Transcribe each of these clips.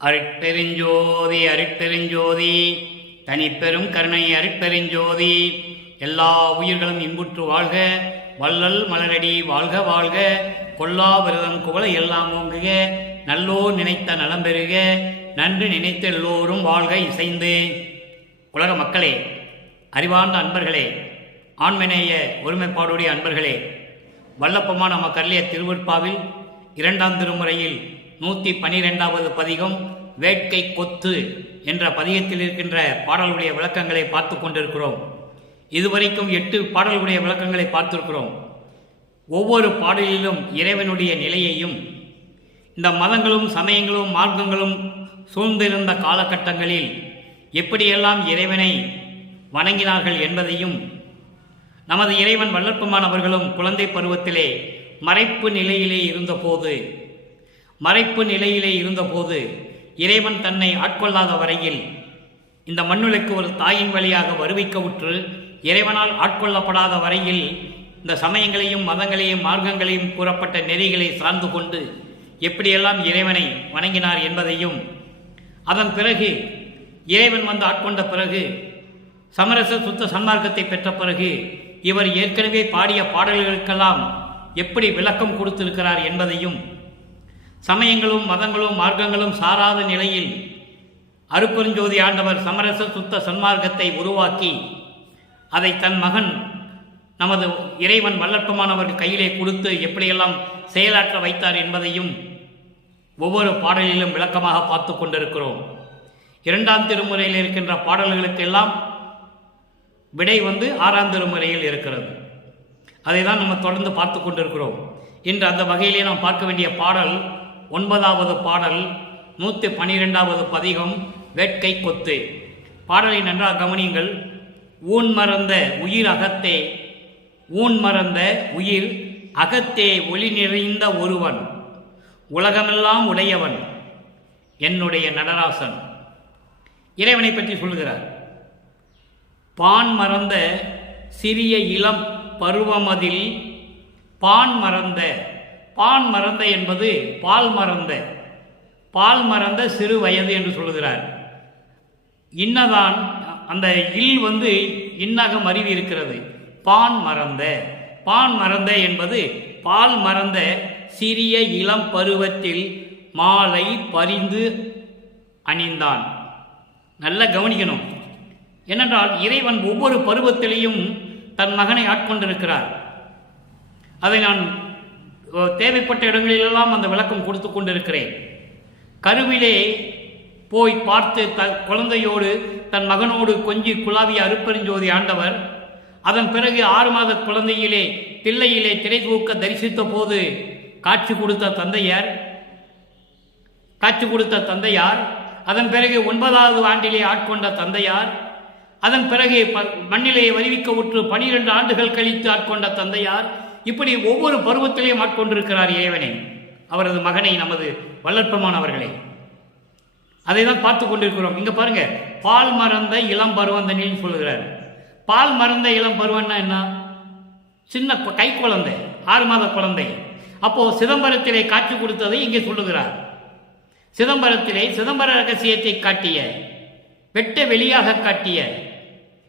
அருட்பெருஞ்சோதி அருட்பெருஞ்சோதி தனிப்பெரும் கருணை அருட்பெருஞ்சோதி. எல்லா உயிர்களும் இன்புற்று வாழ்க, வள்ளல் மலரடி வாழ்க வாழ்க, கொல்லா விரதம் குவள எல்லாம் ஓங்குக, நல்லோர் நினைத்த நலம் பெறுக, நன்று நினைத்த எல்லோரும் வாழ்க இசைந்து. உலக மக்களே, அறிவார்ந்த அன்பர்களே, ஆண்மநேய ஒருமைப்பாடுடைய அன்பர்களே, வல்லப்பமான நமக்கு அருளிய திருவருட்பாவில் 2ஆம் திருமுறையில் 112வது பதிகம் வேட்கை கொத்து என்ற பதிகத்தில் இருக்கின்ற பாடல்களுடைய விளக்கங்களை பார்த்து கொண்டிருக்கிறோம். இதுவரைக்கும் 8 பாடல்களுடைய விளக்கங்களை பார்த்திருக்கிறோம். ஒவ்வொரு பாடலிலும் இறைவனுடைய நிலையையும், இந்த மதங்களும் சமயங்களும் மார்க்கங்களும் சூழ்ந்திருந்த காலகட்டங்களில் எப்படியெல்லாம் இறைவனை வணங்கினார்கள் என்பதையும், நமது இறைவன் வல்லற்பமானவர்களும் குழந்தை பருவத்திலே மறைப்பு நிலையிலே இருந்தபோது இறைவன் தன்னை ஆட்கொள்ளாத வரையில் இந்த மண்ணுலைக்கு ஒரு தாயின் வழியாக வருவிக்கவுற்று இறைவனால் ஆட்கொள்ளப்படாத வரையில் இந்த சமயங்களையும் மதங்களையும் மார்க்கங்களையும் கூறப்பட்ட நெறிகளை சார்ந்து கொண்டு எப்படியெல்லாம் இறைவனை வணங்கினார் என்பதையும், அதன் பிறகு இறைவன் வந்து ஆட்கொண்ட பிறகு சமரச சுத்த சன்மார்க்கத்தை பெற்ற பிறகு இவர் ஏற்கனவே பாடிய பாடல்களுக்கெல்லாம் எப்படி விளக்கம் கொடுத்திருக்கிறார் என்பதையும், சமயங்களும் மதங்களும் மார்க்கங்களும் சாராத நிலையில் அருட்பெருஞ்சோதி ஆண்டவர் சமரச சுத்த சன்மார்க்கத்தை உருவாக்கி அதை தன் மகன் நமது இறைவன் வல்லற்பமானவர்கள் கையிலே கொடுத்து எப்படியெல்லாம் செயலாற்ற வைத்தார் என்பதையும் ஒவ்வொரு பாடலிலும் விளக்கமாக பார்த்து கொண்டிருக்கிறோம். 2ஆம் திருமுறையில் இருக்கின்ற பாடல்களுக்கெல்லாம் விடை 6ஆம் திருமுறையில் இருக்கிறது. அதை தான் நம்ம தொடர்ந்து பார்த்து கொண்டிருக்கிறோம். இன்று அந்த வகையிலே நாம் பார்க்க வேண்டிய பாடல் 9வது பாடல் 112வது பதிகம் வேட்கை கொத்து. பாடலை நன்றாக கவனியுங்கள். ஊன் மறந்த உயிர் அகத்தே ஒளி நிறைந்த ஒருவன், உலகமெல்லாம் உடையவன் என்னுடைய நடராசன். இறைவனை பற்றி சொல்கிறார். பான் மறந்த சிறிய இளம் பருவமதில் பான் மறந்த என்பது பால் மறந்த சிறு வயது என்று சொல்கிறார். இன்னதான் அந்த இல் இன்னாக மருவி இருக்கிறது. பான் மறந்த என்பது பால் மறந்த சிறிய இளம் பருவத்தில் மாலை பரிந்து அணிந்தான். நல்ல கவனிக்கணும். ஏனென்றால் இறைவன் ஒவ்வொரு பருவத்திலையும் தன் மகனை ஆட்கொண்டிருக்கிறார். அதை நான் தேவைப்பட்ட இடங்களிலெல்லாம் அந்த விளக்கம் கொடுத்து கொண்டிருக்கிறேன். கருவிலே போய் பார்த்து குழந்தையோடு தன் மகனோடு கொஞ்சி குழாவிய அருட்பெருஞ்சோதி ஆண்டவர், அதன் பிறகு 6 மாத குழந்தையிலே தில்லையிலே திரை தூக்க தரிசித்த போது காட்சி கொடுத்த தந்தையார், அதன் பிறகு 9வது ஆண்டிலே ஆட்கொண்ட தந்தையார், அதன் பிறகு மண்ணிலே வருவிக்க உற்று 12 ஆண்டுகள் கழித்து ஆட்கொண்ட தந்தையார், இப்படி ஒவ்வொரு பருவத்திலேயும் ஆட்கொண்டிருக்கிறார் இறைவனை, அவரது மகனை, நமது வல்லற்பமானவர்களை. அதை தான் பார்த்து கொண்டிருக்கிறோம். இங்க பாருங்க, பால் மறந்த இளம் பருவந்தனில் சொல்கிறார். பால் மறந்த இளம் பருவன்னா என்ன? சின்ன கை குழந்தை, 6 மாத குழந்தை. அப்போ சிதம்பரத்திலே காட்சி கொடுத்ததை இங்கே சொல்லுகிறார். சிதம்பரத்திலே சிதம்பர ரகசியத்தை காட்டிய, வெட்ட வெளியாக காட்டிய,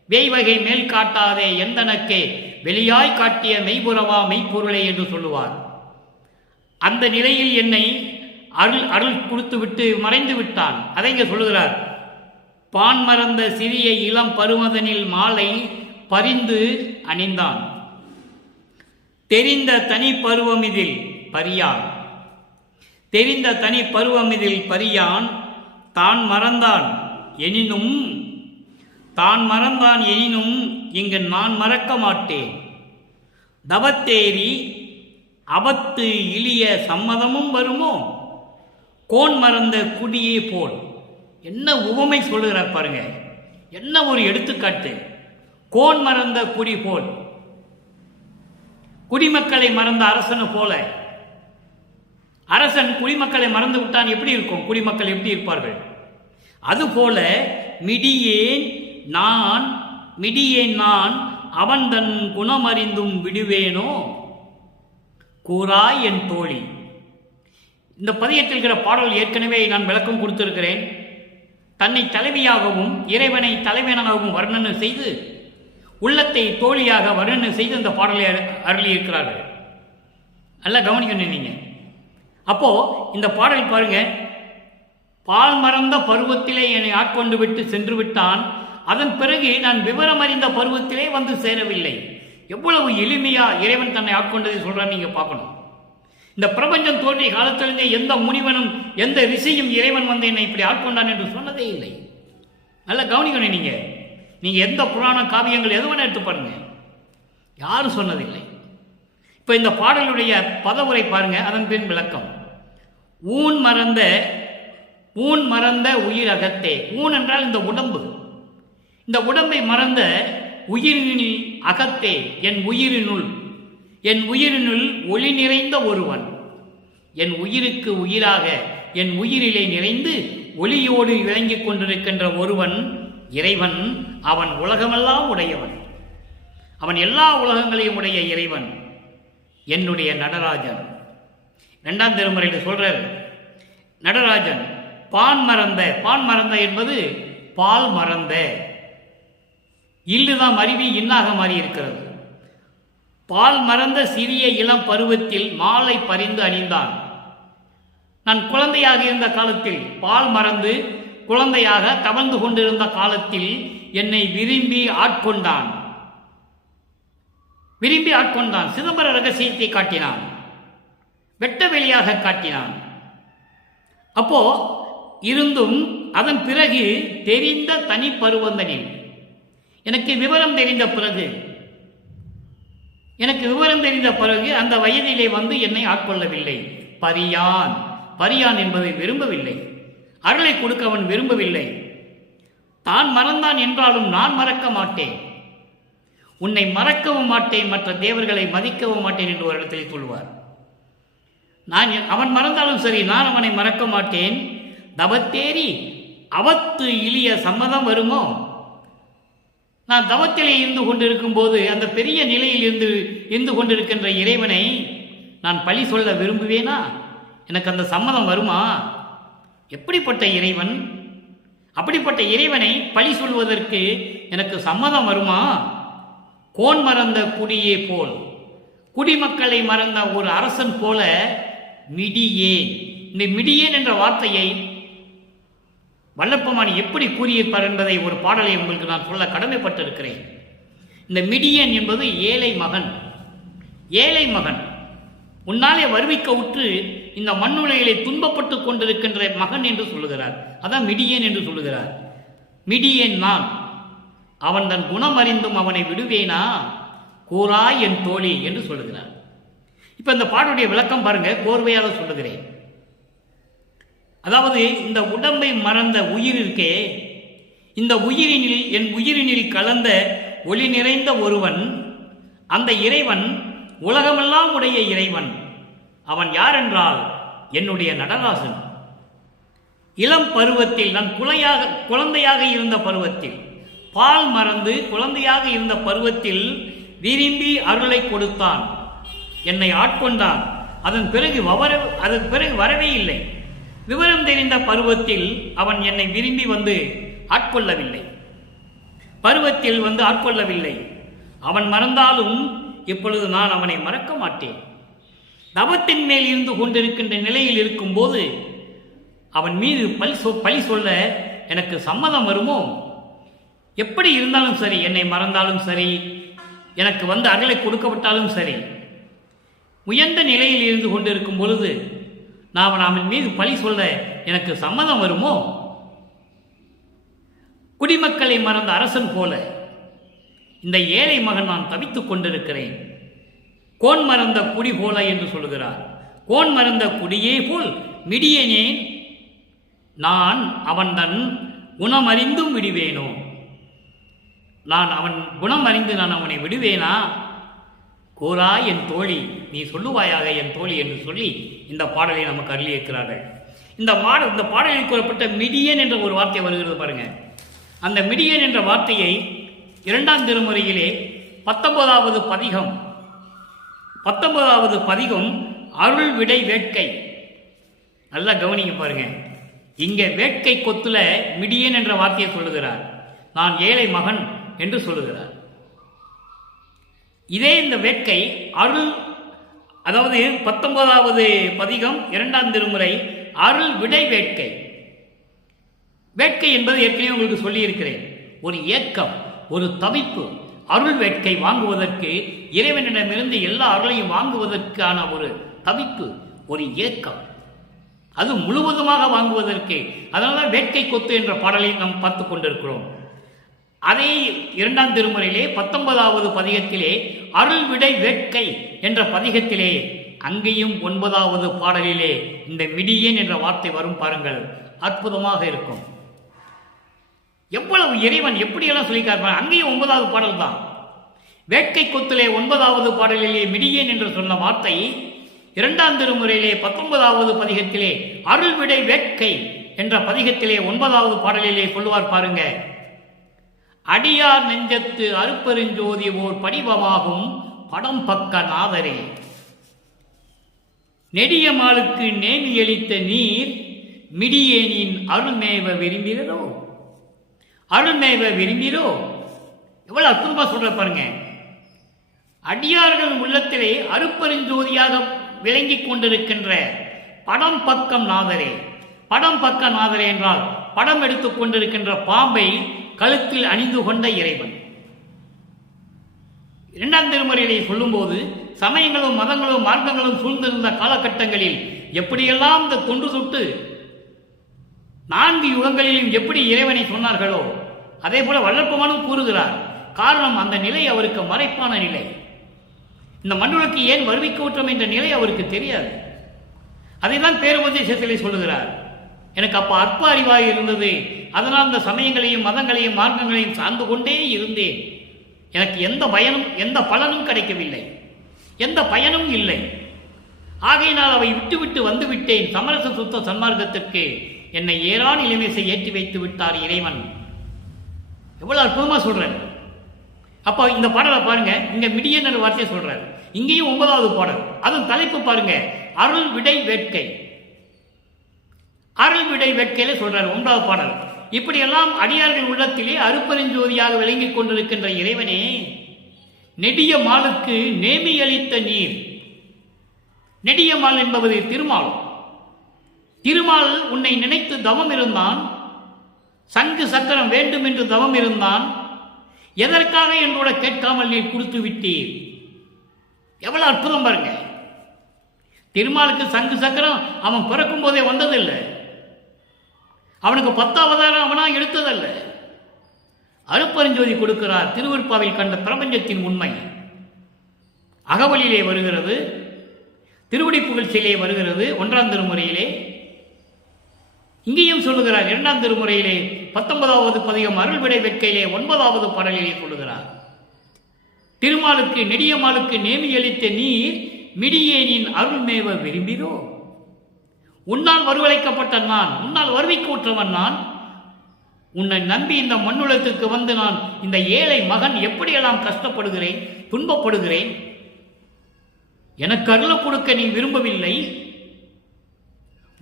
வேய்வகை மேல் காட்டாதே எந்தனக்கே வெளியாய் காட்டிய மெய்புறவா மெய்ப்பொருளை என்று சொல்லுவார். அந்த நிலையில் என்னை அருள் கொடுத்து விட்டு மறைந்து விட்டான். அதை இங்கே சொல்லுகிறார். பான் மறந்த சிறிய இளம் பருவதனில் மாலை பரிந்து அணிந்தான். தெரிந்த தனி பருவமிதில் பரியான் தான் மறந்தான் எனினும் இங்கு நான் மறக்க மாட்டேன். தவத்தேரி அபத்து இளிய சம்மதமும் வருமோ, கோன் மறந்த குடியே போல். என்ன உவமை சொல்லுகிறார் பாருங்க, என்ன ஒரு எடுத்துக்காட்டு. கோன் மறந்த குடி போல், குடிமக்களை மறந்த அரசனு போல. அரசன் குடிமக்களை மறந்து விட்டான், எப்படி இருக்கும்? குடிமக்கள் எப்படி இருப்பார்கள்? அதுபோல மிடியேன் நான் அவன் தன் குணமறிந்தும் விடுவேனோ கூறாய் என் தோழி. இந்த பதியத்தில் இருக்கிற பாடல் ஏற்கனவே நான் விளக்கம் கொடுத்திருக்கிறேன். தன்னை தலைவியாகவும் இறைவனை தலைவனாகவும் வர்ணனை செய்து உள்ளத்தை தோழியாக வர்ணனை செய்து இந்த பாடலை அருளியிருக்கிறார்கள். நல்லா கவனிக்கணும் நீங்க. அப்போ இந்த பாடல் பாருங்க, பால் மறந்த பருவத்திலே என்னை ஆட்கொண்டு விட்டு சென்று விட்டான், அதன் பிறகு நான் விவரம் அறிந்த பருவத்திலே வந்து சேரவில்லை. எவ்வளவு எளிமையா இறைவன் தன்னை ஆட்கொண்டதை சொல்றான்னு நீங்க பார்க்கணும். இந்த பிரபஞ்சம் தோன்றிய காலத்திலிருந்தே எந்த முனிவனும் எந்த ரிஷியும் இறைவன் வந்து என்னை இப்படி ஆட்கொண்டான் என்று சொன்னதே இல்லை. நல்லா கவனிக்கணும் நீங்க. நீங்க எந்த புராண காவியங்கள் எது வேணா எடுத்து பாருங்க, யாரும் சொன்னதில்லை. இப்ப இந்த பாடலுடைய பதவுரை பாருங்க, அதன் பின் விளக்கம். ஊன் மறந்த உயிர் அகத்தே. ஊன் என்றால் இந்த உடம்பு. இந்த உடம்பை மறந்த உயிரினில் அகத்தே, என் உயிரினுள் ஒளி நிறைந்த ஒருவன். என் உயிருக்கு உயிராக என் உயிரிலே நிறைந்து ஒளியோடு விளங்கிக் கொண்டிருக்கின்ற ஒருவன் இறைவன். அவன் உலகமெல்லாம் உடையவன், அவன் எல்லா உலகங்களையும் உடைய இறைவன் என்னுடைய நடராஜன். 2ஆம் திருமுறையில் சொல்றார், நடராஜன் பான் மறந்த என்பது பால் மறந்த, இல்லுதான் மருவி இன்னாக மாறி இருக்கிறது. பால் மறந்த சிறிய இளம் பருவத்தில் மாலை பறிந்து அணிந்தான். நான் குழந்தையாக இருந்த காலத்தில், பால் மறந்து குழந்தையாக தவழ்ந்து கொண்டிருந்த காலத்தில் என்னை விரும்பி ஆட்கொண்டான். சிதம்பர ரகசியத்தை காட்டினான், வெட்ட வெளியாக காட்டினான். அப்போ இருந்தும் அதன் பிறகு தெரிந்த தனி பருவந்தனில் எனக்கு விவரம் தெரிந்த பிறகு அந்த வயதிலே வந்து என்னை ஆட்கொள்ளவில்லை. பரியான் என்பதை விரும்பவில்லை, அருளை கொடுக்க அவன் விரும்பவில்லை. தான் மறந்தான் என்றாலும் நான் மறக்க மாட்டேன், உன்னை மறக்கவும் மாட்டேன், மற்ற தேவர்களை மதிக்கவும் மாட்டேன் என்று ஒரு இடத்தில் சொல்வார். அவன் மறந்தாலும் சரி, நான் அவனை மறக்க மாட்டேன். தவத்தேறி அவத்து இழிய சம்மதம் வருமோ? நான் தவத்திலே இருந்து கொண்டிருக்கும் போது, அந்த பெரிய நிலையில் இருந்து கொண்டிருக்கின்ற இறைவனை நான் பழி சொல்ல விரும்புவேனா? எனக்கு அந்த சம்மதம் வருமா? எப்படிப்பட்ட இறைவன்? அப்படிப்பட்ட இறைவனை பழி சொல்வதற்கு எனக்கு சம்மதம் வருமா? கோன் மறந்த குடியே போல், குடிமக்களை மறந்த ஒரு அரசன் போல மிடியேன். இந்த மிடியேன் என்ற வார்த்தையை வல்லப்பமானி எப்படி கூறியிருப்பார் என்பதை ஒரு பாடலை உங்களுக்கு நான் சொல்ல கடமைப்பட்டிருக்கிறேன். இந்த மிடியன் என்பது ஏழை மகன், உன்னாலே வருவிக்க உற்று இந்த மண்ணுலகிலே துன்பப்பட்டு கொண்டிருக்கின்ற மகன் என்று சொல்லுகிறார். அதான் மிடியன் என்று சொல்லுகிறார். மிடியன் நான், அவன் தன் குணம் அறிந்தும் அவனை விடுவேனா? கூறாய் என் தோழி என்று சொல்லுகிறார். இப்ப இந்த பாடலுடைய விளக்கம் பாருங்க, கோர்வையாக சொல்லுகிறேன். அதாவது இந்த உடம்பை மறந்த உயிர் இருக்கே, இந்த என் உயிரினில் கலந்த ஒளி நிறைந்த ஒருவன், அந்த இறைவன் உலகமெல்லாம் உடைய இறைவன். அவன் யார் என்றால் என்னுடைய நடராசன். இளம் பருவத்தில், நான் குழந்தையாக இருந்த பருவத்தில், பால் மறந்து குழந்தையாக இருந்த பருவத்தில் விரும்பி அருளை கொடுத்தான், என்னை ஆட்கொண்டான். அதன் பிறகு வரவே இல்லை. விவரம் தெரிந்த பருவத்தில் அவன் என்னை விரும்பி வந்து ஆட்கொள்ளவில்லை, அவன் மறந்தாலும் இப்பொழுது நான் அவனை மறக்க மாட்டேன். தவத்தின் மேல் இருந்து கொண்டிருக்கின்ற நிலையில் இருக்கும் போது அவன் மீது பழி சொல்ல எனக்கு சம்மதம் வருமோ? எப்படி இருந்தாலும் சரி, என்னை மறந்தாலும் சரி, எனக்கு வந்து அருளை கொடுக்கப்பட்டாலும் சரி, உயர்ந்த நிலையில் இருந்து கொண்டிருக்கும் பொழுது நான் அவன் மீது பழி சொல்ல எனக்கு சம்மதம் வருமோ? குடிமக்களை மறந்த அரசன் போல இந்த ஏழை மகன் நான் தவித்துக் கொண்டிருக்கிறேன். கோன் மறந்த குடி போல என்று சொல்லுகிறார். கோன் மறந்த குடியே போல் மிடியனேன் நான், அவன் தன் குணமறிந்தும் விடுவேனோ? நான் அவன் குணம் அறிந்து நான் அவனை விடுவேனா? கூறாய் என் தோழி, நீ சொல்லுவாயாக என் தோழி என்று சொல்லி இந்த பாடலை நமக்கு அருளியிருக்கிறார்கள். இந்த பாடலில் கூறப்பட்ட மிடியன் என்ற ஒரு வார்த்தை வருகிறது பாருங்க. அந்த மிடியன் என்ற வார்த்தையை 2ஆம் திருமுறையிலே 19வது பதிகம் 19வது பதிகம் அருள் விடை வேட்கை நல்லா கவனிக்க பாருங்க. இங்கே வேட்கை கொத்துல மிடியன் என்ற வார்த்தையை சொல்லுகிறார். நான் ஏழை மகன் என்று சொல்லுகிறார். இதே இந்த வேட்கை அருள், அதாவது 19வது பதிகம் 2ஆம் திருமுறை அருள் விடை வேட்கை. வேட்கை என்பது ஏற்கனவே உங்களுக்கு சொல்லியிருக்கிறேன், ஒரு ஏக்கம், ஒரு தவிப்பு. அருள் வேட்கை வாங்குவதற்கு, இறைவனிடமிருந்து எல்லா அருளையும் வாங்குவதற்கான ஒரு தவிப்பு, ஒரு ஏக்கம், அது முழுவதுமாக வாங்குவதற்கு. அதனால்தான் வேட்கை கொத்து என்ற பாடலை நாம் பார்த்து கொண்டிருக்கிறோம். அதே 2ஆம் திருமுறையிலே 19வது பதிகத்திலே அருள் விடை வேட்கை என்ற பதிகத்திலே, அங்கேயும் 9வது பாடலிலே இந்த மிடியன் என்ற வார்த்தை வரும் பாருங்கள். அற்புதமாக இருக்கும். எவ்வளவு இறைவன் எப்படியெல்லாம் சொல்லிக்கார். அங்கேயும் 9வது பாடல் தான். வேட்கை கொத்திலே 9வது பாடலிலே மிடியன் என்று சொன்ன வார்த்தை 2ஆம் திருமுறையிலே 19வது பதிகத்திலே அருள் விடை வேட்கை என்ற பதிகத்திலே 9வது பாடலிலே சொல்லுவார் பாருங்க. அடியார் நெஞ்சத்து அருப்பெருஞ்சோதி ஓர் படிவமாகும் படம் பக்க நாதரே, நெடியமாளுக்கு நேமியளித்த நீர் மிடியேனின் அருள்மேவ விரும்பினரோ, அருள்மேவ விரும்பினோ. எவ்வளவு அற்புதமா சொல்ற பாருங்க. அடியார்கள் உள்ளத்திலே அருப்பெருஞ்சோதியாக விளங்கி கொண்டிருக்கின்ற படம் பக்கம் நாதரே. படம் பக்க நாதரே என்றால் படம் எடுத்துக் கொண்டிருக்கின்ற பாம்பை கழுத்தில் அணிந்து கொண்ட இறைவன். 2ஆம் திருமுறையிலே சொல்லும்போது சமயங்களும் மதங்களும் மார்க்கங்களும் சூழ்ந்திருந்த காலகட்டங்களில் எப்படியெல்லாம் இந்த தொன்று தொட்டு 4 யுகங்களிலும் எப்படி இறைவனை சொன்னார்களோ அதே போல வல்லற்பமானும் கூறுகிறார். காரணம், அந்த நிலை அவருக்கு மறைப்பான நிலை. இந்த மண்ணுலக்கு ஏன் வருவிக்கோற்றம் என்ற நிலை அவருக்கு தெரியாது. அதைதான் பேருபதேசத்திலே சொல்லுகிறார். எனக்கு அப்ப அற்ப அறிவாய் இருந்தது, அதனால் இந்த சமயங்களையும் மதங்களையும் மார்க்கங்களையும் சார்ந்து கொண்டே இருந்தேன். எனக்கு எந்த பயனும் எந்த பலனும் கிடைக்கவில்லை, எந்த பயனும் இல்லை. ஆகையினால் அவை விட்டுவிட்டு வந்து விட்டேன். சமரச சுத்த சன்மார்க்கத்திற்கு என்னை ஏறான இளமேசை ஏற்றி வைத்து விட்டார் இறைவன். எவ்வளவு அற்புதமா சொல்றேன். அப்போ இந்த பாடலை பாருங்க. இங்க மிடியன் என்ற வார்த்தையை சொல்றாரு. இங்கேயும் 9வது பாடல், அதுவும் தலைப்பு பாருங்க, அருள் விடை வேட்கை. அருள் விடை வேட்கையில சொல்றாரு 9வது பாடல். இப்படியெல்லாம் அடியார்கள் உள்ளத்திலே அருப்பெருஞ்சோதியாக விளங்கிக் கொண்டிருக்கின்ற இறைவனே, நெடிய மாலுக்கு நேமி அளித்த நீர். நெடிய மால் என்பது திருமால். திருமால் உன்னை நினைத்து தவம் இருந்தான். சங்கு சக்கரம் வேண்டும் என்று தவம் இருந்தான். எதற்காக என்னோட கேட்காமல் நீர் கொடுத்து விட்டீர். எவ்வளவு அற்புதம் பாருங்க. திருமாலுக்கு சங்கு சக்கரம் அவன் பிறக்கும் போதே வந்ததில்லை. அவனுக்கு 10 அவதாரம் அவனா எடுத்ததல்ல. அருப்பெருஞ்சோதி கொடுக்கிறார். திருவருட்பாவில் கண்ட பிரபஞ்சத்தின் உண்மை அகவலிலே வருகிறது, திருவடி புகழ்ச்சியிலே வருகிறது. 1ஆம் திருமுறையிலே இங்கேயும் சொல்லுகிறார். 2ஆம் திருமுறையிலே 19வது பதிகம் அருள் விடை வேட்கையிலே 9வது பாடலிலே சொல்லுகிறார். திருமாலுக்கு நெடியமாலுக்கு நேமி அளித்த நீர் மிடியேனின் அருள்மேவ விரும்பினோ. உன்னால் வருவழைக்கப்பட்ட நான், உன்னால் வருவிக்கூற்றவன் நான். உன்னை நம்பி இந்த மண்ணுலகத்திற்கு வந்து நான் இந்த ஏழை மகன் எப்படியெல்லாம் கஷ்டப்படுகிறேன், துன்பப்படுகிறேன். எனக்கு அருள கொடுக்க நீ விரும்பவில்லை.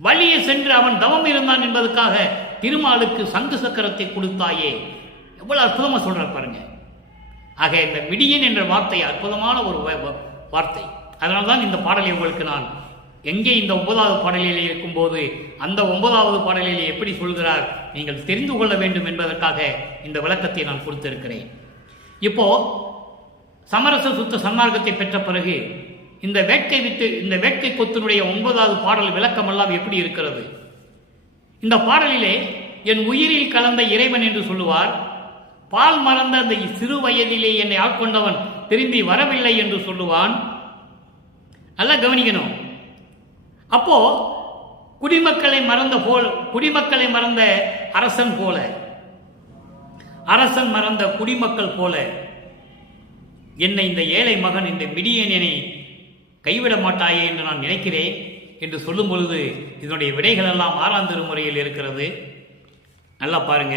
வழியே சென்று அவன் தவம் இருந்தான் என்பதற்காக திருமாலுக்கு சங்கு சக்கரத்தை கொடுத்தாயே. எவ்வளவு அற்புதமா சொல்ற பாருங்க. ஆக இந்த மிடியன் என்ற வார்த்தை அற்புதமான ஒரு வார்த்தை. அதனால்தான் இந்த பாடலை உங்களுக்கு நான் எங்கே இந்த 9வது பாடலிலே இருக்கும்போது அந்த 9வது பாடலிலே எப்படி சொல்கிறார் நீங்கள் தெரிந்து கொள்ள வேண்டும் என்பதற்காக இந்த விளக்கத்தை நான் கொடுத்திருக்கிறேன். இப்போ சமரச சுத்த சன்மார்க்கத்தை பெற்ற பிறகு இந்த வேட்கை கொத்தினுடைய 9வது பாடல் விளக்கமெல்லாம் எப்படி இருக்கிறது. இந்த பாடலிலே என் உயிரில் கலந்த இறைவன் என்று சொல்லுவார். பால் மறந்த அந்த சிறு வயதிலே என்னை ஆட்கொண்டவன் திரும்பி வரவில்லை என்று சொல்லுவான். நல்லா கவனிக்கணும். அப்போ குடிமக்களை மறந்த அரசன் போல, அரசன் மறந்த குடிமக்கள் போல என்னை இந்த ஏழை மகன் இந்த மிடியனை கைவிட மாட்டாயே என்று நான் நினைக்கிறேன் என்று சொல்லும் பொழுது இதனுடைய விடைகள் எல்லாம் 6ஆம் திருமுறையில் இருக்கிறது. நல்லா பாருங்க.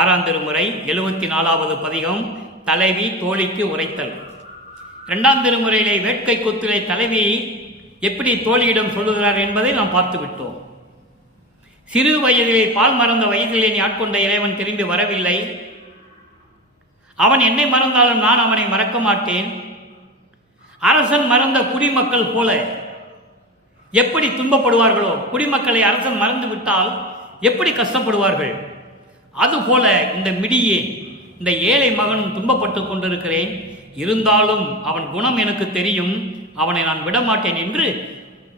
6ஆம் திருமுறை 74வது பதிகம் தலைவி தோழிக்கு உரைத்தல். 2ஆம் திருமுறையிலே வேட்கை கொத்திலே தலைவி எப்படி தோழியிடம் சொல்லுகிறார் என்பதை நாம் பார்த்து விட்டோம். சிறு வயதிலே பால் மறந்த வயதிலே நீ ஆட்கொண்ட இறைவன் திரும்பி வரவில்லை. அவன் என்னை மறந்தாலும் நான் அவனை மறக்க மாட்டேன். அரசன் மறந்த குடிமக்கள் போல எப்படி துன்பப்படுவார்களோ, குடிமக்களை அரசன் மறந்து விட்டால் எப்படி கஷ்டப்படுவார்கள், அதுபோல இந்த மிடியே இந்த ஏழை மகன் துன்பப்பட்டு கொண்டிருக்கிறேன். இருந்தாலும் அவன் குணம் எனக்கு தெரியும், அவனை நான் விடமாட்டேன் என்று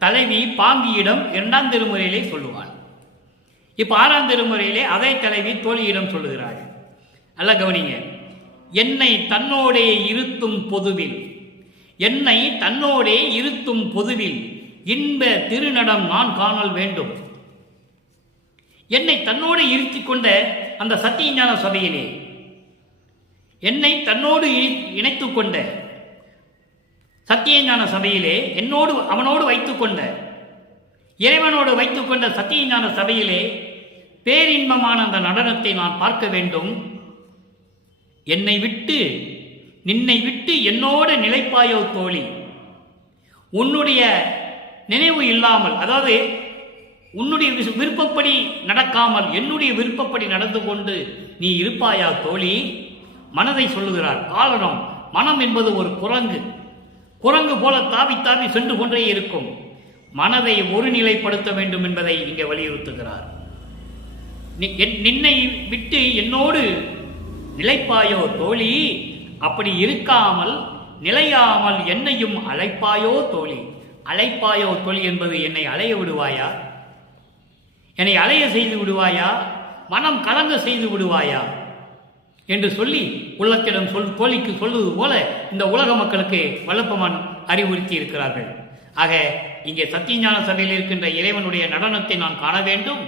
தலைவி பாங்கியிடம் 2ஆம் திருமுறையிலே சொல்லுவாள். இப்ப 6ஆம் திருமுறையிலே அதே தலைவி தோழியிடம் சொல்லுகிறாள். அல்ல கவனிங்க. என்னை தன்னோடே இருத்தும் பொதுவில், என்னை தன்னோடே இருத்தும் பொதுவில் இன்ப திருநடம் நான் காணல் வேண்டும். என்னை தன்னோடு இருத்திக் கொண்ட அந்த சத்தியஞான சபையிலே, என்னை தன்னோடு இணைத்துக் கொண்ட சத்தியஞான சபையிலே, என்னோடு அவனோடு வைத்துக்கொண்ட இறைவனோடு வைத்துக்கொண்ட சத்தியஞான சபையிலே பேரின்பமான அந்த நடனத்தை நான் பார்க்க வேண்டும். என்னை விட்டு நின்னை விட்டு என்னோடு நிலைப்பாயோ தோழி, உன்னுடைய நினைவு இல்லாமல், அதாவது உன்னுடைய விருப்பப்படி நடக்காமல் என்னுடைய விருப்பப்படி நடந்து கொண்டு நீ இருப்பாயா தோழி? மனதை சொல்லுகிறார். காரணம், மனம் என்பது ஒரு குரங்கு. குரங்கு போல தாவி தாவி சென்று கொண்டே இருக்கும். மனதை ஒருநிலைப்படுத்த வேண்டும் என்பதை இங்கே வலியுறுத்துகிறார். நின்னை விட்டு என்னோடு நிலைப்பாயோ தோழி, அப்படி இருக்காமல் நிலையாமல் என்னையும் அழைப்பாயோ தோழி. அழைப்பாயோ தோழி என்பது என்னை அலைய விடுவாயா, என்னை அலைய செய்து விடுவாயா, மனம் கலங்க செய்து விடுவாயா என்று சொல்லி உள்ளத்திடம் தோழிக்கு சொல்வது போல இந்த உலக மக்களுக்கு வல்லப்பமான் அறிவுறுத்தி இருக்கிறார்கள். ஆக இங்கே சத்தியஞான சபையில் இருக்கின்ற இறைவனுடைய நடனத்தை நான் காண வேண்டும்.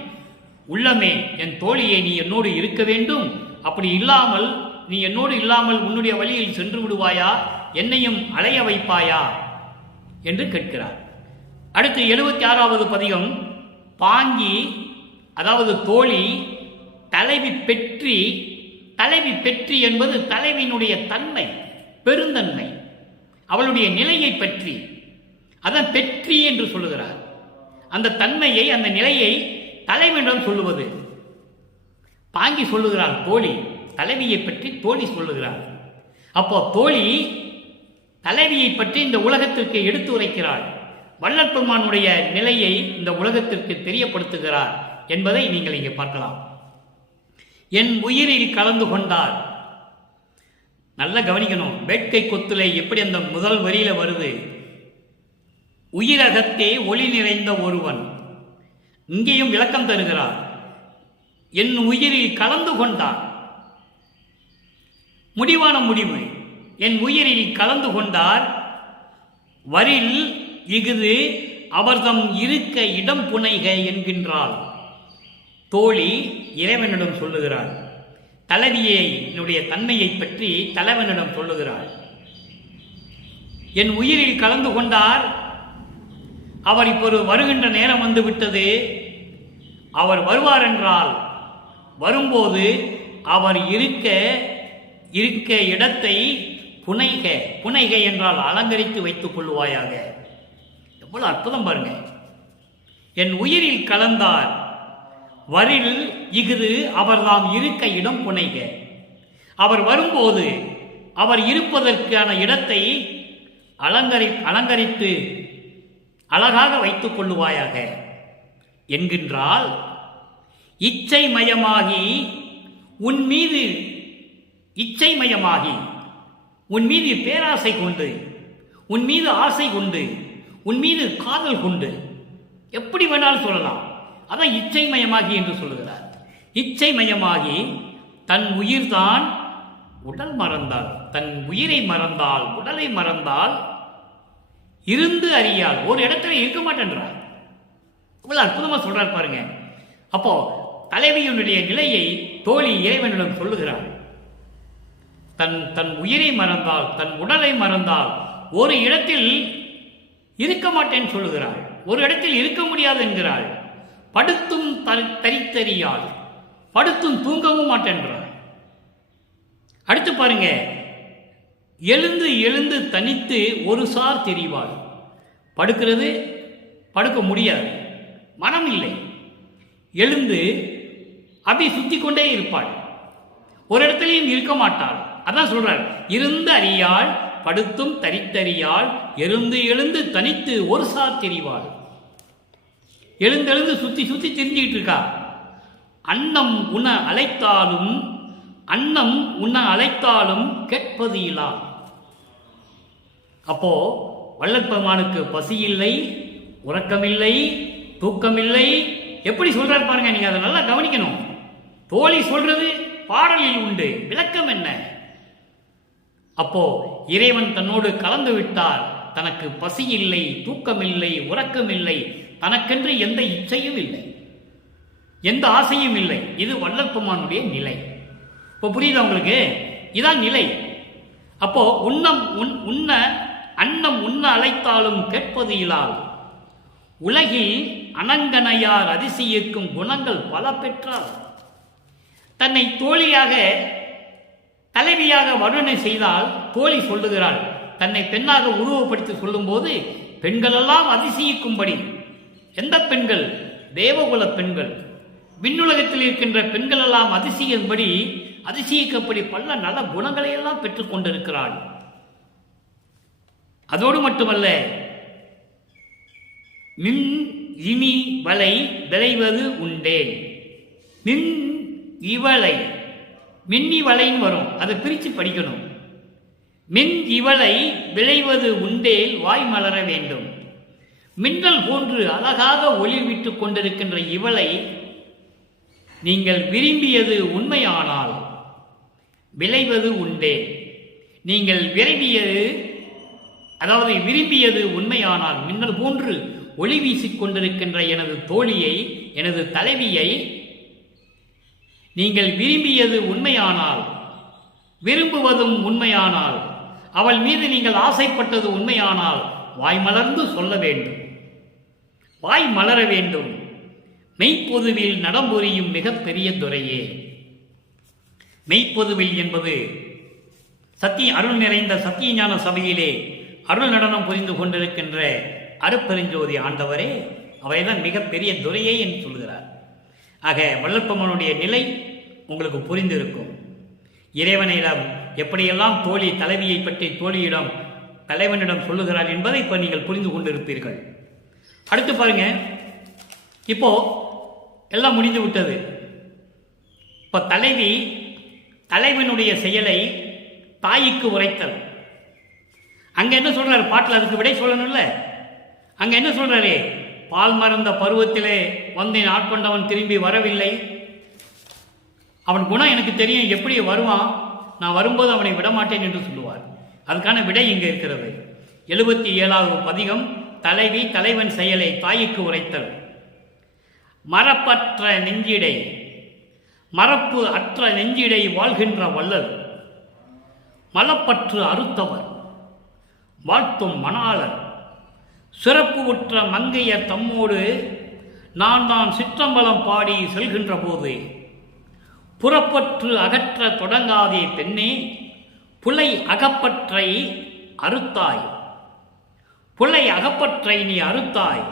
உள்ளமே என் தோழியை நீ என்னோடு இருக்க வேண்டும். அப்படி இல்லாமல் நீ என்னோடு இல்லாமல் உன்னுடைய வழியில் சென்று விடுவாயா, என்னையும் அலைய வைப்பாயா என்று கேட்கிறார். அடுத்து 76வது பதிகம். பாங்கி, அதாவது தோழி, தலைவி பெற்றி. தலைவி பெற்றி என்பது தலைவியினுடைய தன்மை, பெருந்தன்மை, அவளுடைய நிலையை பற்றி, அதான் பெற்றி என்று சொல்லுகிறார். அந்த தன்மையை, அந்த நிலையை தலைவனிடம் சொல்லுவது. பாங்கி சொல்லுகிறார் தோழி, தலைவியை பற்றி தோழி சொல்லுகிறார். அப்போ தோழி தலைவியை பற்றி இந்த உலகத்திற்கு எடுத்து உரைக்கிறாள். வள்ளற்பெருமானுடைய நிலையை இந்த உலகத்திற்கு தெரியப்படுத்துகிறார் என்பதை நீங்கள் இங்கே பார்க்கலாம். என் உயிரில் கலந்து கொண்டார். நல்ல கவனிக்கணும். வேட்கை கொத்துலை எப்படி அந்த முதல் வரியில வருது. உயிரகத்தே ஒளி நிறைந்த ஒருவன். இங்கேயும் விளக்கம் தருகிறார். என் உயிரில் கலந்து கொண்டார். முடிவான முடிவு. என் உயிரில் கலந்து கொண்டார். வரில் இஃது அவர்தம் இருக்க இடம் புனைக என்கின்றாள். தோழி இறைவனிடம் சொல்லுகிறாள். தலைவியினுடைய தன்மையை பற்றி தலைவனிடம் சொல்லுகிறாள். என் உயிரில் கலந்து கொண்டார். அவர் இப்போது வருகின்ற நேரம் வந்து விட்டது. அவர் வருவார் என்றால், வரும்போது அவர் இருக்க இடத்தை புனைக. புனைக என்றால் அலங்கரித்து வைத்துக் கொள்வாயாக. எவ்வளவு அற்புதம் பாருங்க. என் உயிரில் கலந்தார். வரில் இஃது அவர்தாம் இருக்க இடம் புனைக. அவர் வரும்போது அவர் இருப்பதற்கான இடத்தை அலங்கரித்து அழகாக வைத்துக் கொள்ளுவாயாக என்கின்றால், இச்சை மயமாகி உன் மீது உன் மீது பேராசை கொண்டு, உன் மீது ஆசை கொண்டு, உன் மீது காதல் கொண்டு, எப்படி வேணாலும் சொல்லலாம். அதான் இச்சை மயமாகி என்று சொல்லுகிறார். இச்சை மயமாகி தன் உயிர்தான் உடல் மறந்தால், தன் உயிரை மறந்தால், உடலை மறந்தால், இருந்து அறியால், ஒரு இடத்துல இருக்க மாட்டேன்றார். இவ்வளவு அற்புதமா சொல்றார் பாருங்க. அப்போ தலைவியினுடைய நிலையை தோழி இறைவனிடம் சொல்லுகிறார். தன் உயிரை மறந்தால், தன் உடலை மறந்தால், ஒரு இடத்தில் இருக்க மாட்டேன் சொல்லுகிறாள். ஒரு இடத்தில் இருக்க முடியாது என்கிறாள். படுத்தும் தரித்தறியாள். படுத்தும் தூங்கவும் மாட்டேன்றாள். அடுத்து பாருங்க. எழுந்து எழுந்து தனித்து ஒரு சார் தெரிவாள். படுக்க முடியாது, மனம் இல்லை. எழுந்து அப்படி சுத்தி கொண்டே இருப்பாள், ஒரு இடத்துலையும் இருக்க மாட்டாள். அதான் சொல்றார், இருந்து அறியாள் படுத்தும் தரித்தறியாள் எழுந்து எழுந்து தனித்து ஒரு தெரிவாள். எழுந்தெழுந்து சுத்தி சுத்தி தெரிஞ்சுக்கிட்டு இருக்கா. அன்னம் உண்ண அழைத்தாலும் கேட்பது இல்லா. அப்போ வள்ளற்பெருமானுக்கு பசி இல்லை, உறக்கமில்லை, தூக்கமில்லை. எப்படி சொல்றாரு பாருங்க, நீங்க அதை நல்லா கவனிக்கணும். தோழி சொல்றது பாடலில் உண்டு, விளக்கம் என்ன? அப்போ இறைவன் தன்னோடு கலந்து விட்டார். தனக்கு பசி இல்லை, தூக்கமில்லை, உறக்கமில்லை, தனக்கென்று எந்த இச்சையும் இல்லை, எந்த ஆசையும் இல்லை. இது வள்ளற்பெருமானுடைய நிலை. இப்போ புரியுதா உங்களுக்கு? இதான் நிலை. அப்போ அன்னம் உண்ண அழைத்தாலும் கேட்பது இலால். உலகில் அனங்கனையார் அதிசயிக்கும் குணங்கள் பல பெற்றார். தன்னை தோழியாக தலைவியாக வர்ணனை செய்தால் தோழி சொல்லுகிறாள். தன்னை பெண்ணாக உருவப்படுத்தி சொல்லும் போது பெண்களெல்லாம் அதிசயிக்கும்படி. எந்த பெண்கள்? தேவகுல பெண்கள், விண்ணுலகத்தில் இருக்கின்ற பெண்கள் எல்லாம் அதிசயிக்கப்படி பல நல்ல குணங்களை எல்லாம் பெற்றுக் கொண்டிருக்கிறாள். அதோடு மட்டுமல்ல, மின் இனி வலை விளைவது உண்டே. மின் இவளை, மின்னி வலைன்னு வரும், அதை பிரித்து படிக்கணும். மின் இவளை விளைவது உண்டேல் வாய் மலர வேண்டும். மின்னல் போன்று அழகாக ஒளி விட்டுக் கொண்டிருக்கின்ற இவளை நீங்கள் விரும்பியது உண்மையானால் விளைவது உண்டே. நீங்கள் விரும்பியது உண்மையானால், மின்னல் போன்று ஒளி வீசிக் கொண்டிருக்கின்ற எனது தோழியை, எனது தலைவியை நீங்கள் விரும்பியது உண்மையானால், விரும்புவதும் உண்மையானால், அவள் மீது நீங்கள் ஆசைப்பட்டது உண்மையானால் வாய் மலர்ந்து சொல்ல வேண்டும், வாய் மலர வேண்டும். மெய்ப்பொதுவில் நடம்புரியும் மிகப்பெரிய துறையே. மெய்ப்பொதுவில் என்பது அருள் நிறைந்த சத்திய ஞான சபையிலே அருள் நடனம் புரிந்து கொண்டிருக்கின்ற அருட்பெருஞ்சோதி ஆண்டவரே, அவைதான் மிகப்பெரிய துறையே என்று சொல்கிறார். ஆக வள்ளற்பெருமானுடைய நிலை உங்களுக்கு புரிந்திருக்கும். இறைவனிடம் எப்படியெல்லாம் தோழி தலைவியை பற்றி தோழியிடம் தலைவனிடம் சொல்லுகிறார் என்பதை இப்போ நீங்கள் புரிந்து கொண்டிருப்பீர்கள். அடுத்து பாருங்க, இப்போ எல்லாம் முடிந்து விட்டது. இப்போ தலைவனுடைய செயலை தாய்க்கு உரைத்தல். அங்க என்ன சொல்றாரு பாட்டில்? அதுக்கு விடை சொல்லணும்ல. அங்க என்ன சொல்றாரு? பால் மறந்த பருவத்திலே வந்தேன் ஆட்கொண்டவன் திரும்பி வரவில்லை. அவன் குணம் எனக்கு தெரியும், எப்படி வருவான், நான் வரும்போது அவனை விடமாட்டேன் என்று சொல்லுவார். அதுக்கான விடை இங்கே இருக்கிறது. 77வது பதிகம், தலைவி தலைவன் செயலை தாய்க்கு உரைத்தல். மரப்பு அற்ற நெஞ்சிடை வாழ்கின்ற வள்ளல், மலப்பற்று அறுத்தவர், வாழ்த்தும் மணாளர், சிறப்பு உற்ற மங்கையர் தம்மோடு நான் சிற்றம்பலம் பாடி செல்கின்ற போது, புறப்பற்று அகற்ற தொடங்காதே பெண்ணே, புலை அகப்பற்றை அறுத்தாய், புலை அகப்பற்றை நீ அறுத்தாய்,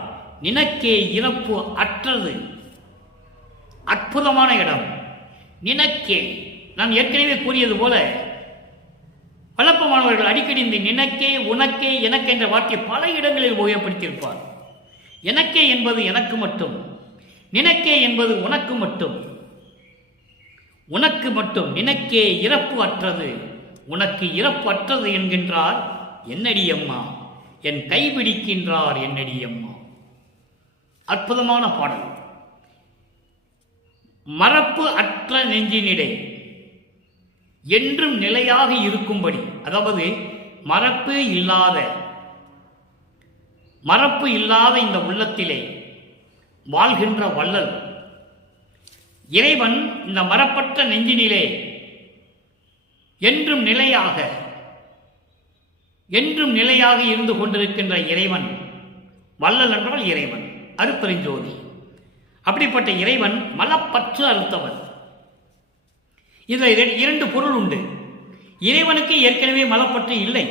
நினக்கே இறப்பு அற்றது. அற்புதமான இடம். நினக்கே, நான் ஏற்கனவே கூறியது போல வள்ளற்பெருமானவர்கள் அடிக்கடி இந்த நினக்கே, உனக்கே, எனக்கு என்ற வார்த்தையை பல இடங்களில் உபயோகப்படுத்தியிருப்பார். எனக்கே என்பது எனக்கு மட்டும், நினக்கே என்பது உனக்கு மட்டும், உனக்கு மட்டும். நினக்கே இறப்பு அற்றது, உனக்கு இறப்பு அற்றது என்கின்றார் என்னடி அம்மா, என் கைபிடிக்கின்றார் என்னடி அம்மா. அற்புதமான பாடல். மரப்பு அற்ற நெஞ்சினிடை என்றும் நிலையாக இருக்கும்படி, அதாவது மரப்பு இல்லாத இந்த உள்ளத்திலே வாழ்கின்ற வள்ளல் இறைவன், இந்த மரப்பற்ற நெஞ்சினிலே என்றும் நிலையாக இருந்து கொண்டிருக்கின்ற இறைவன், வள்ளல் என்றால் இறைவன், அருட்பெருஞ்சோதி. அப்படிப்பட்ட இறைவன் மலப்பற்று அறுத்தவர். இதில் 2 பொருள் உண்டு. இறைவனுக்கு ஏற்கனவே மலப்பற்று இல்லை.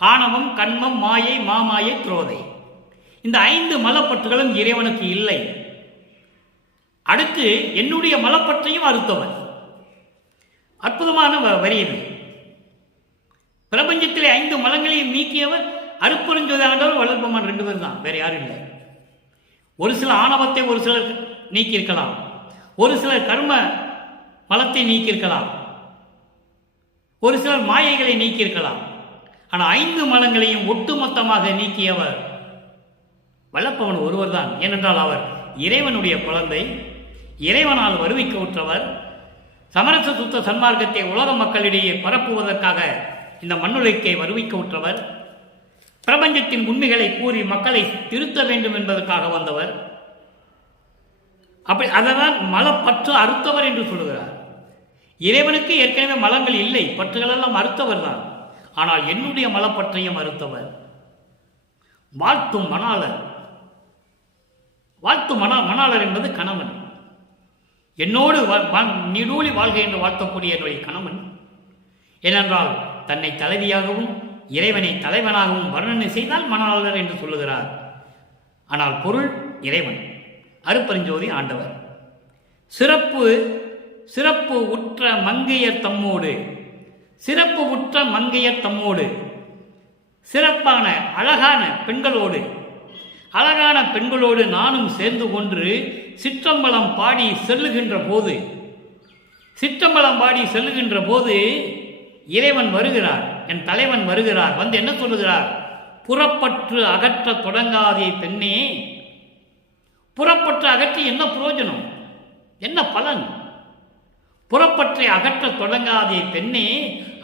ஆணவம், கண்மம், மாயை, மாமாயை, குரோதை. இந்த 5 மலப்பற்றுகளும் இறைவனுக்கு இல்லை. அடுத்து என்னுடைய மலப்பற்றையும் அறுத்தவர். அற்புதமான வரி இது. பிரபஞ்சத்திலே 5 மலங்களையும் நீக்கியவர் அருட்பெருஞ்சோதி ஆண்டவர், வள்ளற்பெருமான் 2 பேர் தான், வேற யாரும் இல்லை. ஒரு சில ஆணவத்தை ஒரு சிலர் நீக்கியிருக்கலாம், ஒரு சிலர் கர்ம மலத்தை நீக்கியிருக்கலாம், ஒரு சிலர் மாயைகளை நீக்கியிருக்கலாம். ஆனால் 5 மலங்களையும் ஒட்டுமொத்தமாக நீக்கியவர் வல்லப்பவன் ஒருவர் தான். ஏனென்றால் அவர் இறைவனுடைய குழந்தை, இறைவனால் வருவிக்க உற்றவர். சமரச சுத்த சன்மார்க்கத்தை உலக மக்களிடையே பரப்புவதற்காக இந்த மண்ணுலகை வருவிக்க உற்றவர். பிரபஞ்சத்தின் உண்மைகளை கூறி மக்களை திருத்த வேண்டும் என்பதற்காக வந்தவர். அப்படி அதனால் மலப்பற்று அறுத்தவர் என்று சொல்கிறார். இறைவனுக்கு ஏற்கனவே மலங்கள் இல்லை, பற்றுகளெல்லாம் அறுத்தவர் தான். ஆனால் என்னுடைய மலப்பற்றையும் அறுத்தவர். வாழ்த்தும் மணாளர். மணாளர் என்பது கணவன். என்னோடு நீடூழி வாழ்க என்று வாழ்த்தக்கூடிய என்னுடைய கணவன். ஏனென்றால் தன்னை தலைவியாகவும் இறைவனை தலைவனாகவும் வர்ணனை செய்தால் மணாளர் என்று சொல்லுகிறார். ஆனால் பொருள் இறைவன், அருட்பெருஞ்சோதி ஆண்டவர். சிறப்பு உற்ற மங்கையர் தம்மோடு, சிறப்பு உற்ற மங்கையர் தம்மோடு, சிறப்பான அழகான பெண்களோடு நானும் சேர்ந்து கொண்டு சிற்றம்பலம் பாடி செல்லுகின்ற போது இறைவன் வருகிறார், என் தலைவன் வருகிறார். வந்து என்ன சொல்லுகிறார்? புறப்பற்று அகற்ற தொடங்காதே பெண்ணே. புறப்பற்று அகற்றி என்ன பிரயோஜனம், என்ன பலன்? புறப்பற்றை அகற்ற தொடங்காதே பெண்ணே,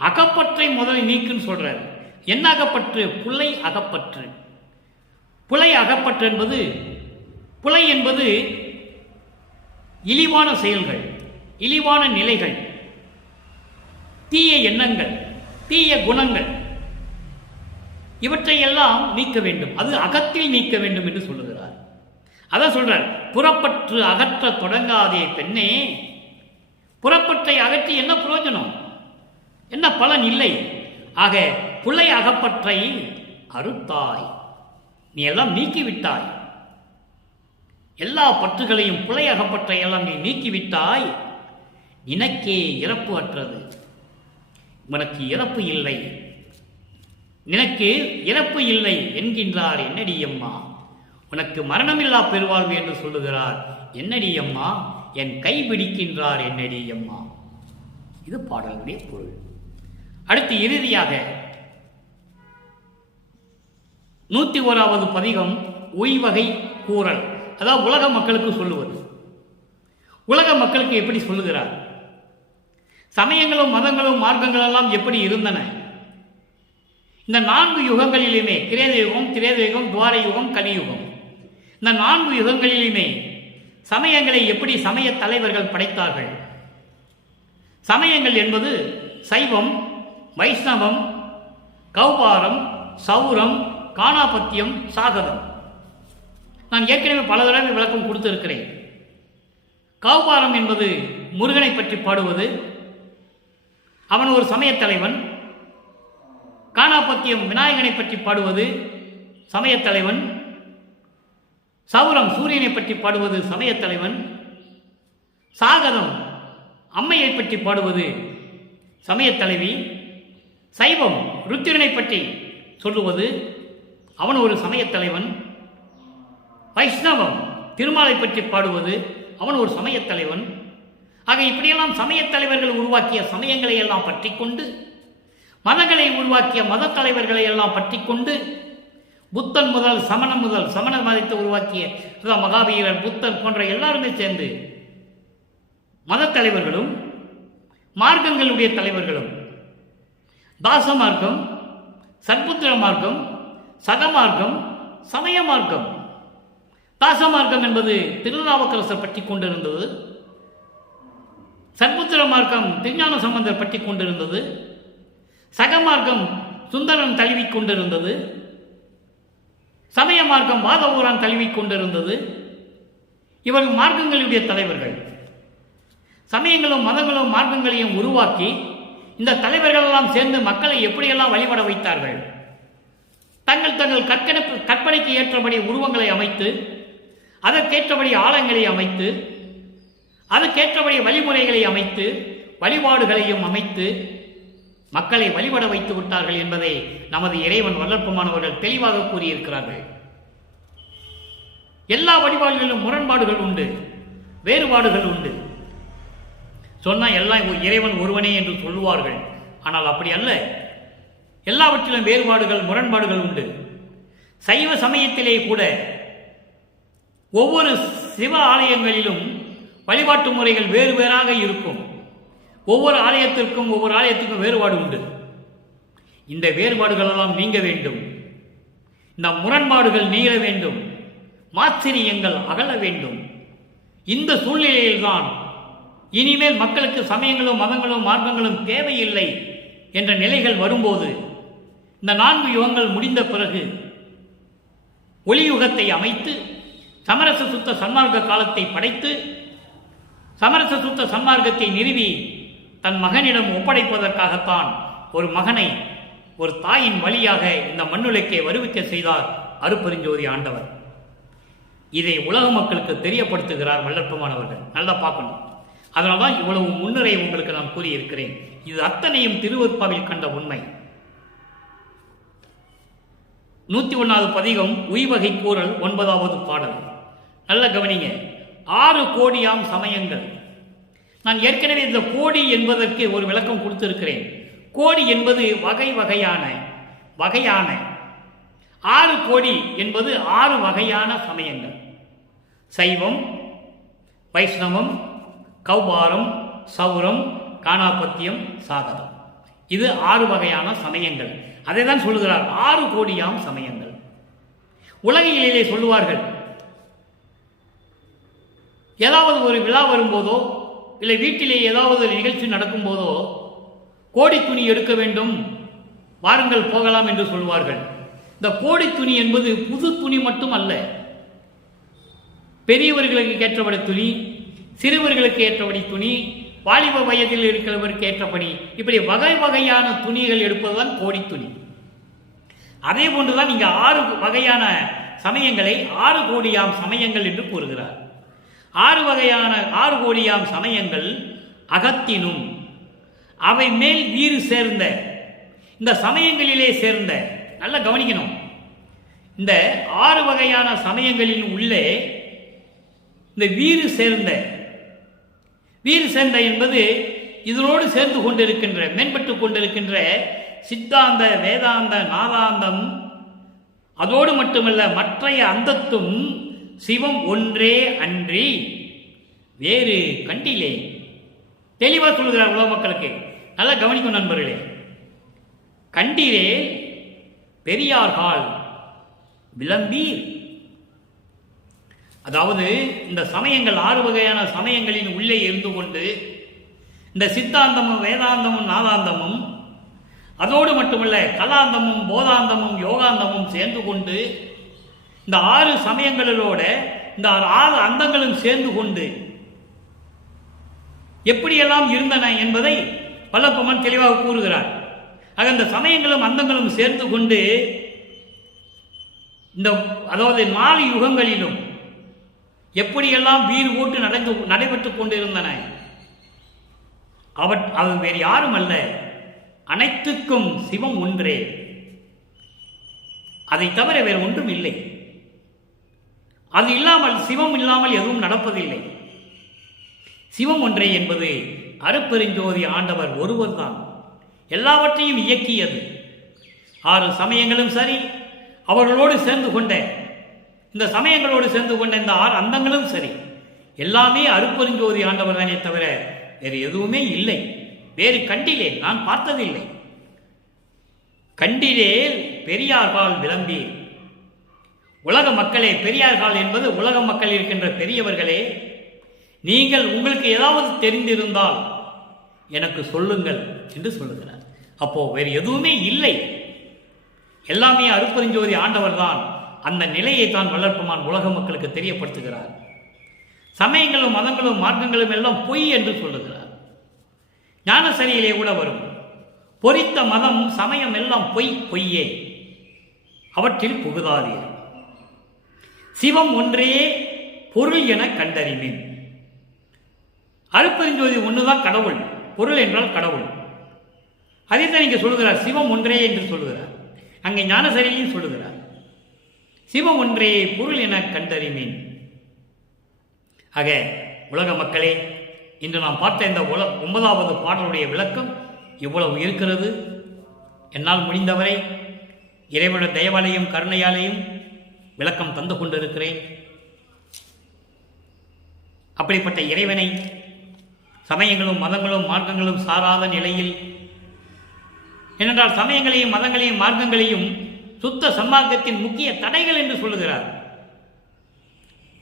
அகப்பற்றை முதலில் நீக்குன்னு சொல்றார். என்ன அகப்பற்று? புலை அகப்பற்று. புலை அகப்பற்று என்பது, புலை என்பது இழிவான செயல்கள், இழிவான நிலைகள், தீய எண்ணங்கள், தீய குணங்கள், இவற்றையெல்லாம் நீக்க வேண்டும். அது அகத்தில் நீக்க வேண்டும் என்று சொல்லுகிறார். அதான் சொல்றார், புறப்பற்று அகற்ற தொடங்காதே பெண்ணே. புறப்பற்றை அகற்றி என்ன பிரயோஜனம், என்ன பலன் இல்லை. ஆக புலை அகப்பற்றை அறுத்தாய், நீ எல்லாம் நீக்கிவிட்டாய். எல்லா பற்றுகளையும், புலை அகப்பற்றை எல்லாம் நீ நீக்கிவிட்டாய். நினக்கே இறப்பு அற்றது, உனக்கு இறப்பு இல்லை, நினக்கு இறப்பு இல்லை என்கின்றார் என்னடி அம்மா. உனக்கு மரணமில்லா பெருவாழ்வு என்று சொல்லுகிறார் என்னடி அம்மா. என் கை பிடிக்கின்றார் என்னடி அம்மா. இது பாடலுடைய பொருள். அடுத்து இறுதியாக 101வது பதிகம் உய்வகை கூறல். அதாவது உலக மக்களுக்கு சொல்லுவது. உலக மக்களுக்கு எப்படி சொல்லுகிறார்? சமயங்களும் மதங்களும் மார்க்கங்களெல்லாம் எப்படி இருந்தன? இந்த 4 யுகங்களிலுமே, கிரேத யுகம், திரேத யுகம், துவார யுகம், கலியுகம், இந்த 4 யுகங்களிலுமே சமயங்களை எப்படி சமய தலைவர்கள் படைத்தார்கள்? சமயங்கள் என்பது சைவம், வைஷ்ணவம், கௌபாரம், சௌரம், காணாபத்தியம், சாகதம். நான் ஏற்கனவே பல தடவை விளக்கம் கொடுத்திருக்கிறேன். கௌபாரம் என்பது முருகனை பற்றி பாடுவது, அவன் ஒரு சமயத் தலைவன். காணாபத்தியம் விநாயகனை பற்றி பாடுவது சமயத் தலைவன். சௌரம் சூரியனை பற்றி பாடுவது சமயத் தலைவன். சாகதம் அம்மையை பற்றி பாடுவது சமயத் தலைவி. சைவம் ருத்திரனை பற்றி சொல்லுவது, அவன் ஒரு சமயத் தலைவன். வைஷ்ணவம் திருமாலை பற்றி பாடுவது, அவன் ஒரு சமயத் தலைவன். ஆக இப்படியெல்லாம் சமயத் தலைவர்கள் உருவாக்கிய சமயங்களை எல்லாம் பற்றி கொண்டு, மதங்களை உருவாக்கிய மத தலைவர்களை எல்லாம் பற்றி கொண்டு, புத்தன் முதல் சமணம் முதல், சமண மதத்தை உருவாக்கிய மகாவீரர், புத்தர் போன்ற எல்லாருமே சேர்ந்து மத தலைவர்களும் மார்க்கங்களுடைய தலைவர்களும், தாச மார்க்கம், சத்புத்திர மார்க்கம், சகமார்க்கம், சமய மார்க்கம். தாச மார்க்கம் என்பது திருநாவுக்கரசர் பற்றி கொண்டிருந்தது. சத்புத்திர மார்க்கம் திருஞான சம்பந்தர் பற்றி கொண்டிருந்தது. சகமார்க்கம் சுந்தரன் தழுவிக் கொண்டிருந்தது. சமய மார்க்கம் வாதவூரான் தழுவிக் கொண்டிருந்தது. இவர்கள் மார்க்கங்களுடைய தலைவர்கள். சமயங்களும் மதங்களும் மார்க்கங்களையும் உருவாக்கி இந்த தலைவர்கள் எல்லாம் சேர்ந்து மக்களை எப்படியெல்லாம் வழிபட வைத்தார்கள். தங்கள் தங்கள் கற்பனைக்கு ஏற்றபடி உருவங்களை அமைத்து, அதற்கேற்றபடி ஆலயங்களை அமைத்து, அதற்கேற்றபடி வழிமுறைகளை அமைத்து, வழிபாடுகளையும் அமைத்து மக்களை வழிபட வைத்து விட்டார்கள் என்பதை நமது இறைவன் வல்லற்பமானவர்கள் தெளிவாக கூறியிருக்கிறார்கள். எல்லா வழிபாடுகளிலும் முரண்பாடுகள் உண்டு, வேறுபாடுகள் உண்டு. சொன்னால் எல்லாம் இறைவன் ஒருவனே என்று சொல்லுவார்கள். ஆனால் அப்படி அல்ல. எல்லாவற்றிலும் வேறுபாடுகள், முரண்பாடுகள் உண்டு. சைவ சமயத்திலே கூட ஒவ்வொரு சிவ ஆலயங்களிலும் வழிபாட்டு முறைகள் வேறு வேறாக இருக்கும். ஒவ்வொரு ஆலயத்திற்கும் வேறுபாடு உண்டு. இந்த வேறுபாடுகள் எல்லாம் நீங்க வேண்டும். இந்த முரண்பாடுகள் நீள வேண்டும். மாச்சரியங்கள் அகல வேண்டும். இந்த சூழ்நிலையில்தான் இனிமேல் மக்களுக்கு சமயங்களும் மதங்களும் மார்க்கங்களும் தேவையில்லை என்ற நிலைகள் வரும்போது, இந்த 4 யுகங்கள் முடிந்த பிறகு ஒளியுகத்தை அமைத்து சமரச சுத்த சன்மார்க்க காலத்தை படைத்து சமரச சுத்த சன்மார்க்கத்தை நிறுவி தன் மகனிடம் ஒப்படைப்பதற்காகத்தான் ஒரு மகனை ஒரு தாயின் வழியாக இந்த மண்ணுலக்கே வருவிக்க செய்தார் அருட்பெருஞ்சோதி ஆண்டவர். இதை உலக மக்களுக்கு தெரியப்படுத்துகிறார் வல்லற்பமானவர்கள். நல்லா பார்க்கணும். அதனால்தான் இவ்வளவு முன்னுரை உங்களுக்கு நான் கூறியிருக்கிறேன். இது அத்தனையும் திருவருட்பாவில் கண்ட உண்மை. 101வது பதிகம் உய்வகை கூறல் 9வது பாடல். நல்ல கவனிங்க. 6 கோடியாம் சமயங்கள். நான் ஏற்கனவே இந்த கோடி என்பதற்கு ஒரு விளக்கம் கொடுத்திருக்கிறேன். கோடி என்பது வகை வகையான 6 கோடி என்பது 6 வகையான சமயங்கள். சைவம், வைஷ்ணவம், கௌபாரம், சௌரம், காணாபத்தியம், சாகதம். இது 6 வகையான சமயங்கள். அதை தான் சொல்லுகிறார் 6 கோடியாம் சமயங்கள். உலகிலே சொல்லுவார்கள், ஏதாவது ஒரு விழா வரும்போதோ இல்லை வீட்டிலே ஏதாவது ஒரு நிகழ்ச்சி நடக்கும் போதோ கோடி துணி எடுக்க வேண்டும், வாருங்கள் போகலாம் என்று சொல்வார்கள். இந்த கோடி துணி என்பது புது துணி மட்டும் அல்ல. பெரியவர்களுக்கு ஏற்றபடி துணி, சிறுவர்களுக்கு ஏற்றபடி துணி, வாலிப வயதில் இருக்கிறவருக்கு ஏற்றபடி, இப்படி வகை வகையான துணிகள் எடுப்பதுதான் கோடி துணி. அதே போன்றுதான் இங்க 6 வகையான சமயங்களை 6 கோடியாம் சமயங்கள் என்று கூறுகிறார். 6 கோடியாம் சமயங்கள் அகத்தினும் அவை மேல் வீறு சேர்ந்த இந்த சமயங்களிலே சேர்ந்த, நல்லா கவனிக்கணும், இந்த 6 வகையான சமயங்களின் உள்ளே இந்த வீறு சேர்ந்த என்பது இதனோடு சேர்ந்து கொண்டிருக்கின்ற, மேம்பட்டு கொண்டிருக்கின்ற சித்தாந்த, வேதாந்த, நாதாந்தம், அதோடு மட்டுமல்ல மற்றைய அந்தத்தும் சிவம் ஒன்றே அன்றி வேறு கண்டிலே. தெளிவாக சொல்லுகிறார் உலக மக்களுக்கு. நல்லா கவனிக்கும் நண்பர்களே. கண்டிலே பெரியார்கள் விளம்பீர். அதாவது இந்த சமயங்கள் 6 வகையான சமயங்களின் உள்ளே இருந்து கொண்டு இந்த சித்தாந்தமும் வேதாந்தமும் நாதாந்தமும், அதோடு மட்டுமல்ல கலாந்தமும் போதாந்தமும் யோகாந்தமும் சேர்ந்து கொண்டு இந்த 6 சமயங்களோட இந்த 6 அந்தங்களும் சேர்ந்து கொண்டு எப்படியெல்லாம் இருந்தன என்பதை வல்லப்பெருமான் தெளிவாக கூறுகிறார். ஆக இந்த சமயங்களும் அந்தங்களும் சேர்ந்து கொண்டு இந்த அதாவது 4 யுகங்களிலும் எப்படியெல்லாம் வீறு போட்டு நடைபெற்றுக் கொண்டிருந்தன. அது வேறு யாரும் அல்ல, அனைத்துக்கும் சிவம் ஒன்றே, அதை தவிர வேறு ஒன்றும் இல்லை. அது இல்லாமல், சிவம் இல்லாமல் எதுவும் நடப்பதில்லை. சிவம் ஒன்றே என்பது அருட்பெருஞ்சோதி ஆண்டவர் ஒருவர் தான் எல்லாவற்றையும் இயக்கியது. 6 சமயங்களும் சரி, அவர்களோடு சேர்ந்து கொண்ட இந்த சமயங்களோடு சேர்ந்து கொண்ட இந்த 6 அந்தங்களும் சரி, எல்லாமே அருட்பெருஞ்சோதி ஆண்டவர் தானே தவிர வேறு எதுவுமே இல்லை. வேறு கண்டிலே நான் பார்த்ததில்லை. கண்டிலே பெரியார்கள் விளம்பி. உலக மக்களே, பெரியார்கள் என்பது உலக மக்கள் இருக்கின்ற பெரியவர்களே, நீங்கள் உங்களுக்கு ஏதாவது தெரிந்திருந்தால் எனக்கு சொல்லுங்கள் என்று சொல்லுகிறார். அப்போ வேறு எதுவுமே இல்லை, எல்லாமே அருட்பெருஞ்சோதி ஆண்டவர் தான். அந்த நிலையை தான் வல்லற்பெருமான் உலக மக்களுக்கு தெரியப்படுத்துகிறார். சமயங்களும் மதங்களும் மார்க்கங்களும் எல்லாம் பொய் என்று சொல்லுகிறார். ஞானசரியிலே கூட வரும், பொறித்த மதம் சமயம் எல்லாம் பொய், பொய்யே. அவற்றில் புகுதாதீர். சிவம் ஒன்றே பொருள் என கண்டறிமின். அருட்பெருஞ்சோதி ஒன்றுதான் கடவுள். பொருள் என்றால் கடவுள். அதைத்தான் இங்கே சொல்லுகிறார். சிவம் ஒன்றே என்று சொல்லுகிறார். அங்கே ஞானசரியும் சொல்லுகிறார். சிவம் ஒன்றே பொருள் என கண்டறிமின். ஆக உலக மக்களே, இன்று நாம் பார்த்த இந்த 9வது பாடலுடைய விளக்கம் இவ்வளவு இருக்கிறது. என்னால் முடிந்தவரை இறைவனுடைய தயவாலையும் கருணையாலையும் விளக்கம் தந்து கொண்டிருக்கிறேன். அப்படிப்பட்ட இறைவனை சமயங்களும் மதங்களும் மார்க்கங்களும் சாராத நிலையில், ஏனென்றால் சமயங்களையும் மதங்களையும் மார்க்கங்களையும் சுத்த சன்மார்க்கத்தின் முக்கிய தடைகள் என்று சொல்லுகிறார்.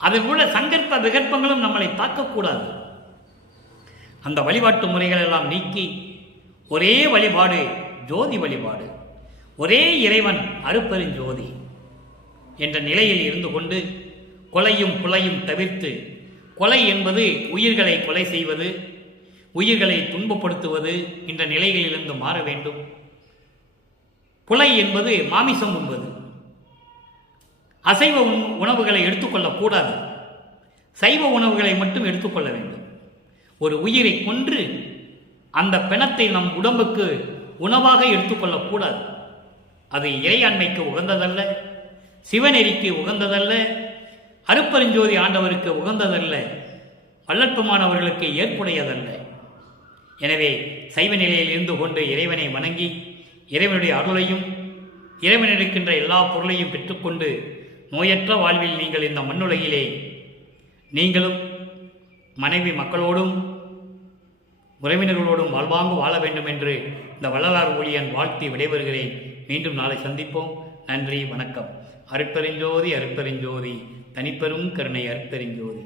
அதில் உள்ள சங்கற்ப விகற்பங்களும் நம்மளை தாக்கக்கூடாது. அந்த வழிபாட்டு முறைகள் எல்லாம் நீக்கி ஒரே வழிபாடு, ஜோதி வழிபாடு, ஒரே இறைவன் அருட்பெருஞ்சோதி என்ற நிலையில் இருந்து கொண்டு கொலையும் புலையும் தவிர்த்து, கொலை என்பது உயிர்களை கொலை செய்வது, உயிர்களை துன்பப்படுத்துவது என்ற நிலைகளிலிருந்து மாற வேண்டும். புலை என்பது மாமிசம் உண்பது. அசைவ உணவுகளை எடுத்துக்கொள்ளக்கூடாது. சைவ உணவுகளை மட்டும் எடுத்துக்கொள்ள வேண்டும். ஒரு உயிரை கொன்று அந்த பிணத்தை நம் உடம்புக்கு உணவாக எடுத்துக்கொள்ளக்கூடாது. அது இறையாண்மைக்கு உகந்ததல்ல, சிவநெறிக்கு உகந்ததல்ல, அருட்பெருஞ்சோதி ஆண்டவருக்கு உகந்ததல்ல, வள்ளற்பமானவர்களுக்கு ஏற்புடையதல்ல. எனவே சைவ நிலையில் இருந்து கொண்டு இறைவனை வணங்கி இறைவனுடைய அருளையும் இறைவன் இருக்கின்ற எல்லா பொருளையும் பெற்றுக்கொண்டு நோயற்ற வாழ்வில் நீங்கள் இந்த மண்ணுலகிலே நீங்களும் மனைவி மக்களோடும் உறவினர்களோடும் வாழ்வாங்கு வாழ வேண்டும் என்று இந்த வள்ளலார் ஊழியன் வாழ்த்தி விடைபெறுகிறேன். மீண்டும் நாளை சந்திப்போம். நன்றி, வணக்கம். அருட்பெருஞ்சோதி அருட்பெருஞ்சோதி, தனிப்பெரும் கருணை அருட்பெருஞ்சோதி.